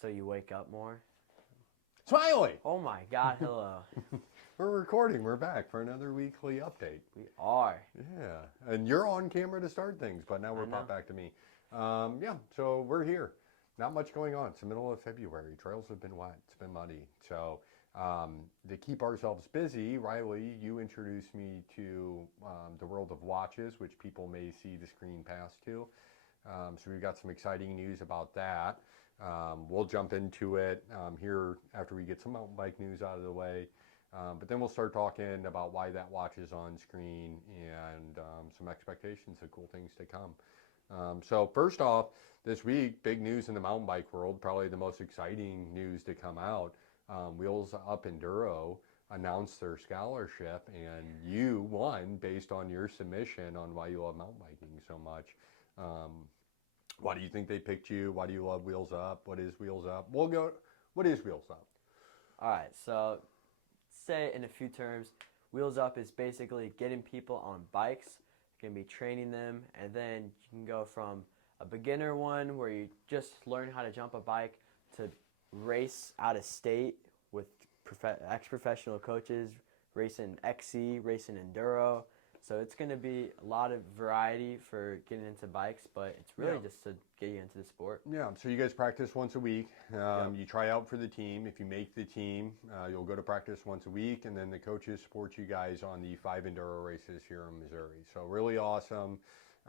So you wake up more? Smiley! Oh my God, hello. We're recording. We're back for another weekly update. We are. Yeah. And you're on camera to start things, but now I we're popped know. back to me. Yeah, so we're here. Not much going on. It's the middle of February. Trails have been wet. It's been muddy. So to keep ourselves busy, Riley, you introduced me to the world of watches, which people may see the screen pass to. So we've got some exciting news about that. We'll jump into it here after we get some mountain bike news out of the way. But then we'll start talking about why that watch is on screen and some expectations of cool things to come. So first off, this week, big news in the mountain bike world, probably the most exciting news to come out. Wheels Up Enduro announced their scholarship, and you won based on your submission on why you love mountain biking so much. Um, why do you think they picked you? Why do you love Wheels Up? What is Wheels Up? We'll go. What is Wheels Up? All right, so say it in a few terms. Wheels Up is basically getting people on bikes. You're going to be training them, and then you can go from a beginner one where you just learn how to jump a bike to race out of state with ex-professional coaches, racing XC, racing enduro. So it's going to be a lot of variety for getting into bikes, but it's really Yeah. just to get you into the sport. Yeah, so you guys practice once a week. Yep. You try out for the team. If you make the team, you'll go to practice once a week, and then the coaches support you guys on the 5 enduro races here in Missouri. So really awesome.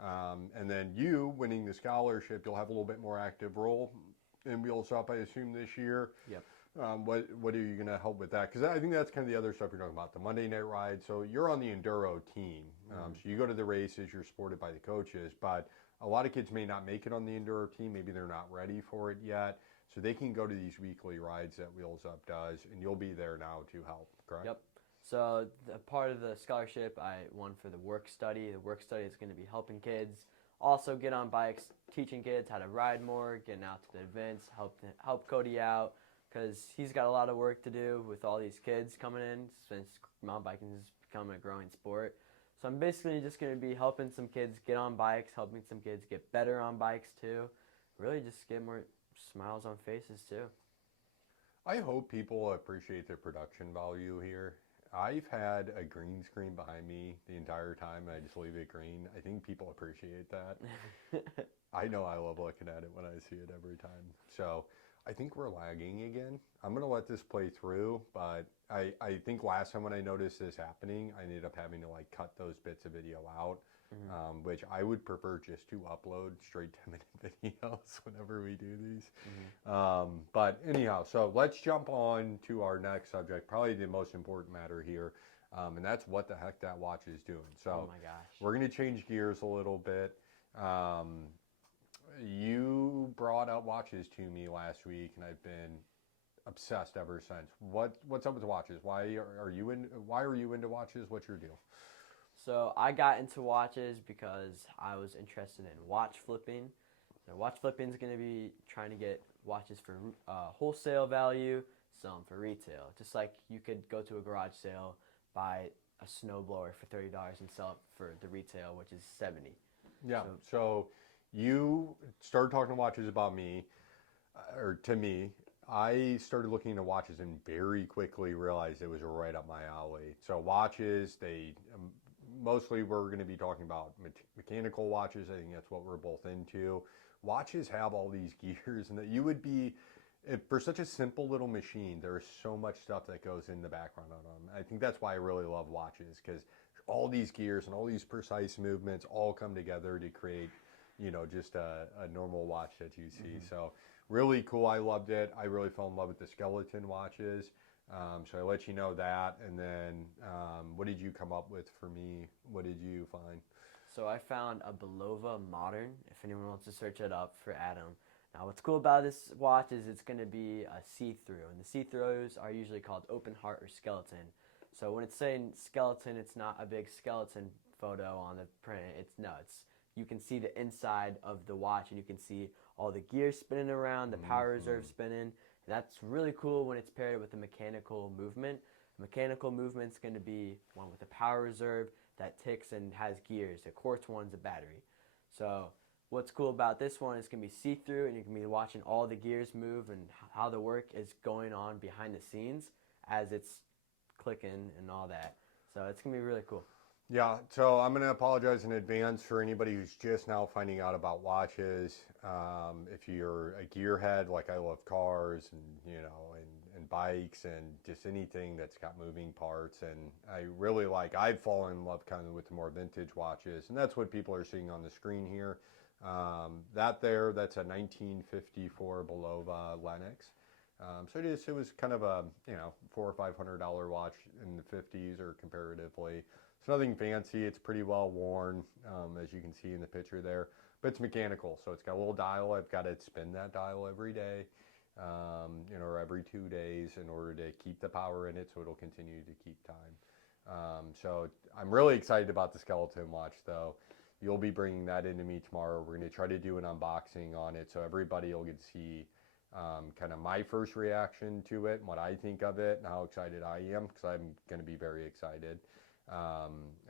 And then you winning the scholarship, you'll have a little bit more active role in Wheels Up, I assume, this year. Yep. What are you going to help with that? Because I think that's kind of the other stuff you're talking about, the Monday night ride. So you're on the enduro team. So you go to the races, you're supported by the coaches, but a lot of kids may not make it on the enduro team. Maybe they're not ready for it yet. So they can go to these weekly rides that Wheels Up does, and you'll be there now to help, correct? Yep. So the part of the scholarship I won for the work study. The work study is going to be helping kids also get on bikes, teaching kids how to ride more, getting out to the events, help Cody out because he's got a lot of work to do with all these kids coming in since mountain biking is becoming a growing sport. So I'm basically just going to be helping some kids get on bikes, helping some kids get better on bikes too. Really just get more smiles on faces too. I hope people appreciate the production value here. I've had a green screen behind me the entire time, and I just leave it green. I think people appreciate that. I know I love looking at it when I see it every time. So I think we're lagging again. I'm going to let this play through, but I think last time when I noticed this happening, I ended up having to like cut those bits of video out, which I would prefer just to upload straight 10-minute videos whenever we do these. But anyhow, so let's jump on to our next subject, probably the most important matter here, and that's what the heck that watch is doing. Oh So my gosh. we're going to change gears a little bit. Um, you brought up watches to me last week, and I've been obsessed ever since. What's up with the watches? Why are you into watches? What's your deal? So I got into watches because I was interested in watch flipping. So watch flipping is going to be trying to get watches for wholesale value, some for retail. Just like you could go to a garage sale, buy a snowblower for $30 and sell it for the retail, which is 70. Yeah. So So you started talking watches about me, or to me. I started looking into watches and very quickly realized it was right up my alley. So watches, they mostly we're going to be talking about mechanical watches. I think that's what we're both into. Watches have all these gears, and that you would be for such a simple little machine. There's so much stuff that goes in the background on them. I think that's why I really love watches because all these gears and all these precise movements all come together to create, just a normal watch that you see. So really cool. I loved it. I really fell in love with the skeleton watches. So I let you know that. And then what did you come up with for me? What did you find? So I found a Bulova Modern, if anyone wants to search it up for Adam. Now what's cool about this watch is it's going to be a see-through, and the see-throughs are usually called open heart or skeleton. So when it's saying skeleton, it's not a big skeleton photo on the print. It's you can see the inside of the watch, and you can see all the gears spinning around, the power reserve spinning. And that's really cool when it's paired with a mechanical movement. A mechanical movement's going to be one with a power reserve that ticks and has gears. The quartz one's a battery. So What's cool about this one is it's going to be see-through, and you can be watching all the gears move and how the work is going on behind the scenes as it's clicking and all that. So it's going to be really cool. Yeah, so I'm going to apologize in advance for anybody who's just now finding out about watches. If you're a gearhead, like I love cars and, and bikes and just anything that's got moving parts. And I've fallen in love kind of with the more vintage watches. And that's what people are seeing on the screen here. That's a 1954 Bulova Lenox. It was kind of a, $400 or $500 watch in the 50s or comparatively. It's nothing fancy. It's pretty well worn, as you can see in the picture there. But it's mechanical, so it's got a little dial. I've got to spin that dial every day, or every 2 days in order to keep the power in it, so it'll continue to keep time. So I'm really excited about the skeleton watch, though. You'll be bringing that into me tomorrow. We're going to try to do an unboxing on it, so everybody will get to see kind of my first reaction to it, and what I think of it, and how excited I am, because I'm going to be very excited.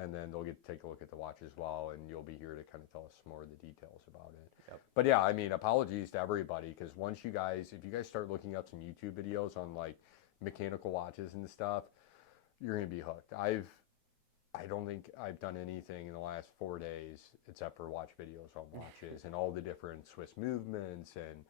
And then they'll get to take a look at the watch as well, and you'll be here to kind of tell us some more of the details about it. Yep. But yeah, I mean, apologies to everybody, because if you guys start looking up some YouTube videos on like mechanical watches and stuff, you're going to be hooked. I don't think I've done anything in the last 4 days except for watch videos on watches and all the different Swiss movements, and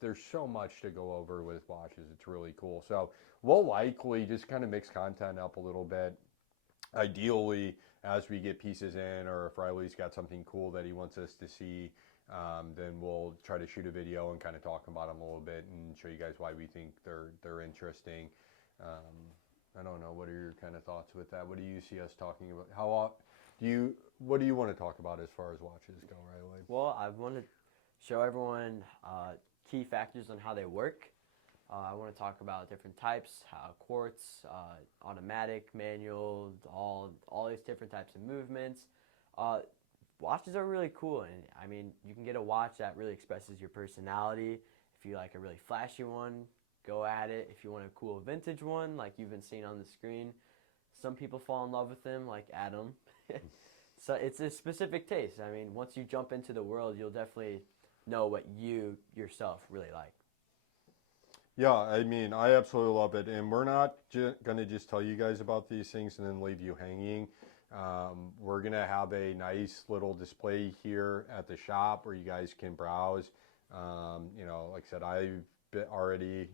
there's so much to go over with watches. It's really cool. So we'll likely just kind of mix content up a little bit. Ideally, as we get pieces in, or if Riley's got something cool that he wants us to see, then we'll try to shoot a video and kind of talk about them a little bit and show you guys why we think they're interesting. I don't know. What are your kind of thoughts with that? What do you see us talking about? What do you want to talk about as far as watches go, Riley? Well, I want to show everyone key factors on how they work. I want to talk about different types, quartz, automatic, manual, all these different types of movements. Watches are really cool, and I mean, you can get a watch that really expresses your personality. If you like a really flashy one, go at it. If you want a cool vintage one, like you've been seeing on the screen, some people fall in love with them, like Adam. So it's a specific taste. I mean, once you jump into the world, you'll definitely know what you yourself really like. Yeah, I mean, I absolutely love it. And we're not going to just tell you guys about these things and then leave you hanging. We're going to have a nice little display here at the shop where you guys can browse. Like I said, I've already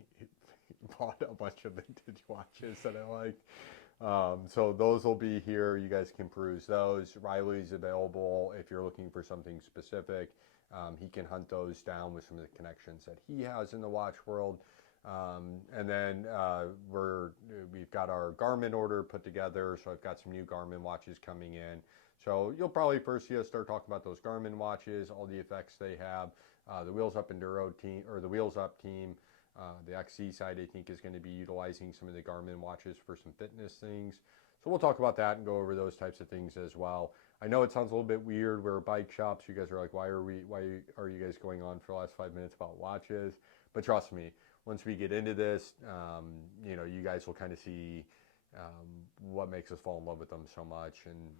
bought a bunch of vintage watches that I like. So those will be here. You guys can peruse those. Riley's available if you're looking for something specific. He can hunt those down with some of the connections that he has in the watch world. And then we've got our Garmin order put together, so I've got some new Garmin watches coming in. So you'll probably first see us start talking about those Garmin watches, all the effects they have. The Wheels Up Enduro team, or the Wheels Up team, the XC side, I think, is going to be utilizing some of the Garmin watches for some fitness things. So we'll talk about that and go over those types of things as well. I know it sounds a little bit weird. We're bike shops. You guys are like, why are you guys going on for the last 5 minutes about watches? But trust me, once we get into this, you guys will kind of see what makes us fall in love with them so much. And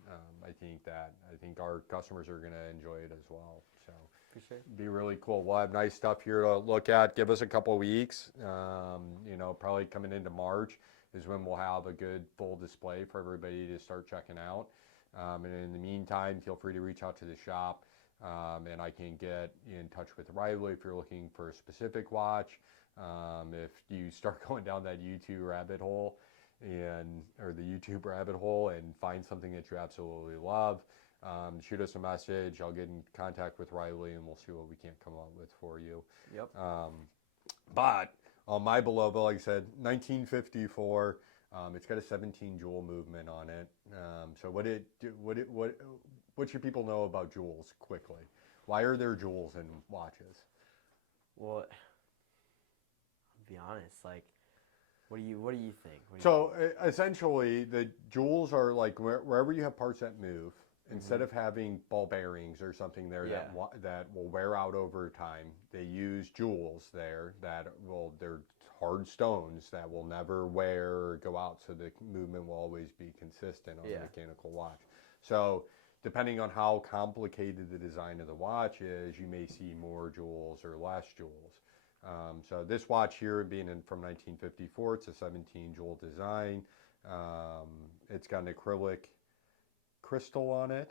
I think our customers are going to enjoy it as well. So For sure. be really cool. We'll have nice stuff here to look at. Give us a couple weeks. Probably coming into March is when we'll have a good full display for everybody to start checking out. And in the meantime, feel free to reach out to the shop, and I can get in touch with Riley if you're looking for a specific watch. If you start going down that YouTube rabbit hole and find something that you absolutely love, shoot us a message. I'll get in contact with Riley and we'll see what we can come up with for you. Yep. But on my Bulova, like I said, 1954. It's got a 17 jewel movement on it. So what should people know about jewels quickly? Why are there jewels in watches? Well, I'll be honest. Like, what do you think? Essentially, the jewels are like wherever you have parts that move. Instead of having ball bearings or something there that will wear out over time, they use jewels there they're hard stones that will never wear or go out, so the movement will always be consistent on a mechanical watch. So depending on how complicated the design of the watch is, you may see more jewels or less jewels. So this watch here, being from 1954, it's a 17 jewel design. It's got an acrylic crystal on it,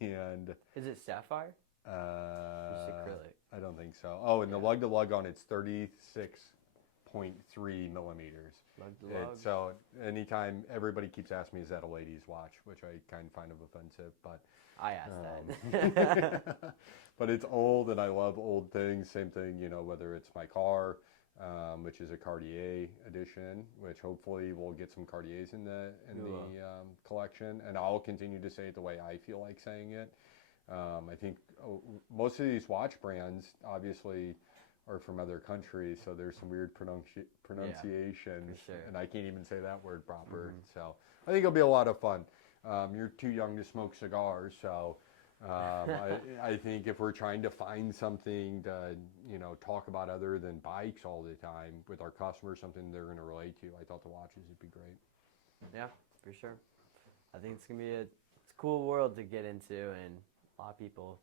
and Is it sapphire? Just acrylic. I don't think so. Oh, and the lug to lug on it's 36.3 millimeters. Lug to lug. So anytime everybody keeps asking me, is that a lady's watch, which I kind of find offensive, but I asked that. but it's old, and I love old things. Same thing, you know, whether it's my car, which is a Cartier edition, which hopefully we'll get some Cartiers in the collection, and I'll continue to say it the way I feel like saying it. I think most of these watch brands obviously are from other countries, so there's some weird pronunciations, and I can't even say that word proper. So I think it'll be a lot of fun. You're too young to smoke cigars, so I think if we're trying to find something to, you know, talk about other than bikes all the time with our customers, something they're going to relate to, I thought the watches would be great. Yeah, for sure. I think it's going to be it's a cool world to get into, and a lot of people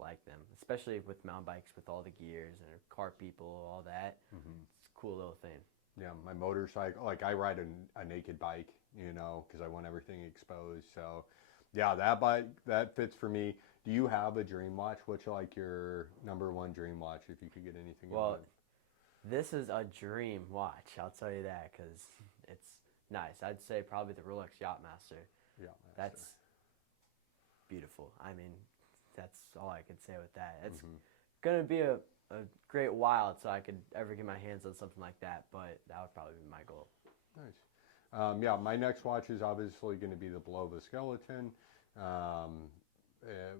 like them, especially with mountain bikes, with all the gears and car people, all that. It's a cool little thing. Yeah, my motorcycle, like I ride a naked bike, you know, because I want everything exposed. So, yeah, that bike, that fits for me. Do you have a dream watch? What's like your number one dream watch if you could get anything? Well, this is a dream watch, I'll tell you that, because it's nice. I'd say probably the Rolex Yachtmaster. That's beautiful. I mean, that's all I could say with that. It's going to be a great while until I could ever get my hands on something like that, but that would probably be my goal. Nice. Yeah, my next watch is obviously going to be the Bulova Skeleton.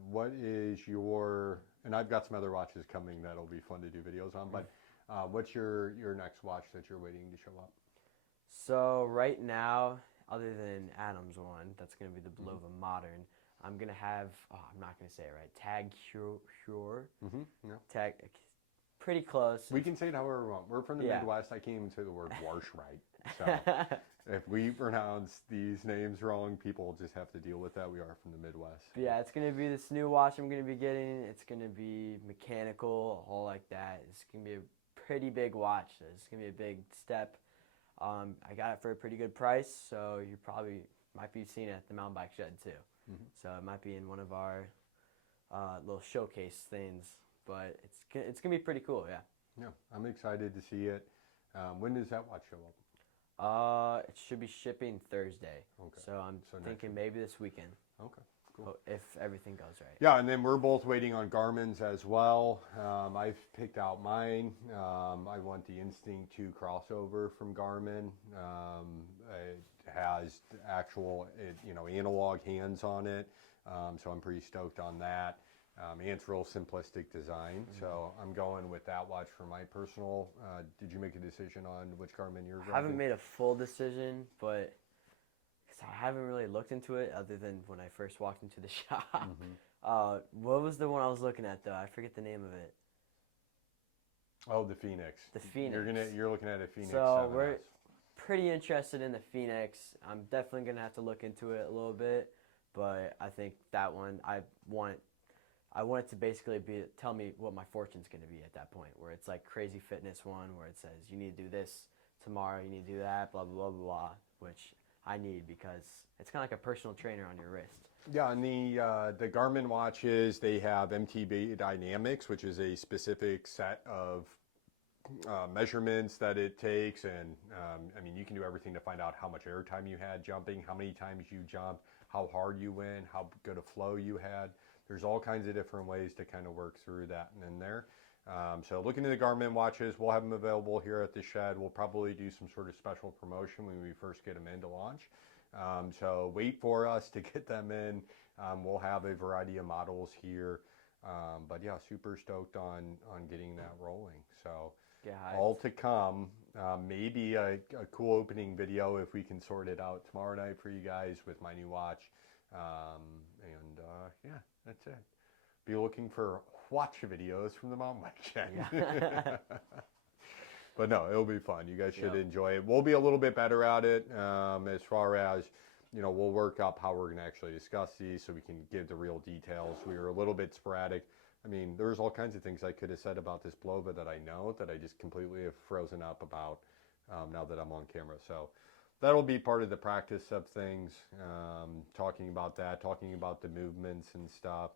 What is your, and I've got some other watches coming that'll be fun to do videos on, but what's your next watch that you're waiting to show up? So right now, other than Adam's one, that's going to be the Bulova Modern, I'm going to have, I'm not going to say it right, Tag Heuer. Tag, pretty close. We can say it however we want. We're from the Midwest. I can't even say the word wash right. So if we pronounce these names wrong, people just have to deal with that. We are from the Midwest. Yeah, it's going to be this new watch I'm going to be getting. It's going to be mechanical, all like that. It's going to be a pretty big watch. It's going to be a big step. I got it for a pretty good price, so you probably might be seeing it at the mountain bike shed too. So it might be in one of our little showcase things, but it's gonna be pretty cool. Yeah, I'm excited to see it. When does that watch show up? It should be shipping Thursday. Okay. So I'm thinking maybe this weekend. Okay. Cool. If everything goes right. Yeah, and then we're both waiting on Garmin's as well. I've picked out mine. I want the Instinct 2 crossover from Garmin. It has actual, analog hands on it, so I'm pretty stoked on that. And it's real simplistic design, so I'm going with that watch for my personal. Did you make a decision on which Garmin you're going? I haven't made a full decision, but I haven't really looked into it other than when I first walked into the shop. What was the one I was looking at though? I forget the name of it. Oh, the Phoenix. The Phoenix. You're looking at a Phoenix. So 7S. We're pretty interested in the Phoenix. I'm definitely gonna have to look into it a little bit, but I think that one I want it to basically tell me what my fortune's gonna be at that point, where it's like crazy fitness one, where it says you need to do this tomorrow, you need to do that, blah blah blah blah, blah, which I need because it's kind of like a personal trainer on your wrist. Yeah, and the Garmin watches, they have MTB Dynamics, which is a specific set of measurements that it takes, and I mean, you can do everything to find out how much air time you had jumping, how many times you jumped, how hard you went, how good a flow you had. There's all kinds of different ways to kind of work through that and in there. So looking at the Garmin watches, we'll have them available here at the shed. We'll probably do some sort of special promotion when we first get them in to launch. So wait for us to get them in. We'll have a variety of models here. But yeah, super stoked on getting that rolling. So all to come. Maybe a cool opening video if we can sort it out tomorrow night for you guys with my new watch. Yeah, that's it. Be looking for watch videos from the mountain bike shed. But no, it'll be fun. You guys should enjoy it. We'll be a little bit better at it as far as we'll work up how we're going to actually discuss these so we can give the real details. We were a little bit sporadic. I mean, there's all kinds of things I could have said about this Bulova that I know that I just completely have frozen up about now that I'm on camera. So that'll be part of the practice of things, talking about that, talking about the movements and stuff.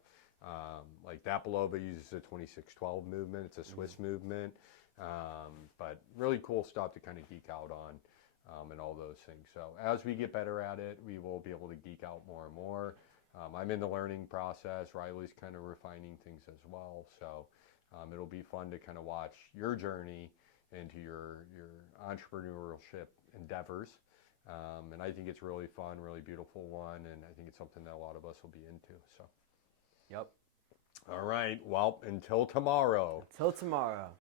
Like that Bulova uses a 2612 movement. It's a Swiss movement, but really cool stuff to kind of geek out on. And all those things. So as we get better at it, we will be able to geek out more and more. I'm in the learning process. Riley's kind of refining things as well. So it'll be fun to kind of watch your journey into your entrepreneurship endeavors. And I think it's really fun, really beautiful one. And I think it's something that a lot of us will be into. So, Yep. all right. Well, until tomorrow. Till tomorrow.